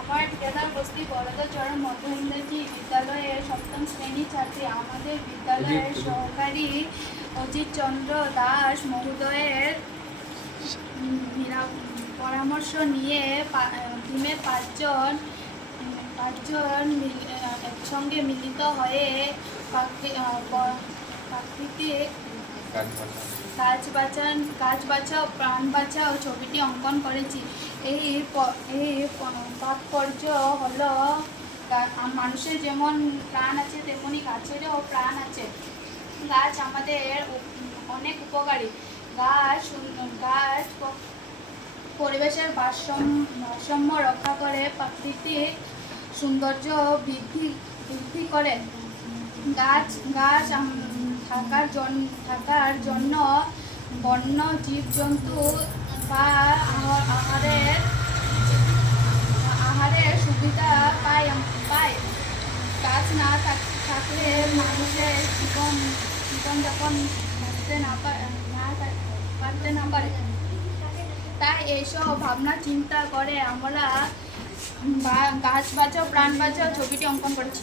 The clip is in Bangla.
আমার ঠিকাদার বস্তি বরদাচরণ মধ্য ইংরেজি বিদ্যালয়ের সপ্তম শ্রেণীর ছাত্রী। আমাদের বিদ্যালয়ের সহকারী অজিত চন্দ্র দাস মহোদয়ের পরামর্শ নিয়ে টিমের পাঁচজন একসঙ্গে মিলিত হয়ে প্রাকৃতিক গাছ বাঁচাও প্রাণ বাঁচাও ছবিটি অঙ্কন করেছি। এই তাৎপর্য হলো মানুষের যেমন প্রাণ আছে তেমনি গাছেরও প্রাণ আছে। গাছ আমাদের অনেক উপকারী। গাছ পরিবেশের ভারসাম্য রক্ষা করে, প্রাকৃতিক সৌন্দর্য বৃদ্ধি করে। গাছ থাকার জন্য বন্য জীবজন্তু বা আহারের সুবিধা পায়। গাছ না থাকলে মানুষের জীবনযাপন পারতে না পারে। তাই এইসব ভাবনা চিন্তা করে আমরা গাছ বাঁচাও প্রাণ বাঁচাও ছবিটি অঙ্কন করেছি।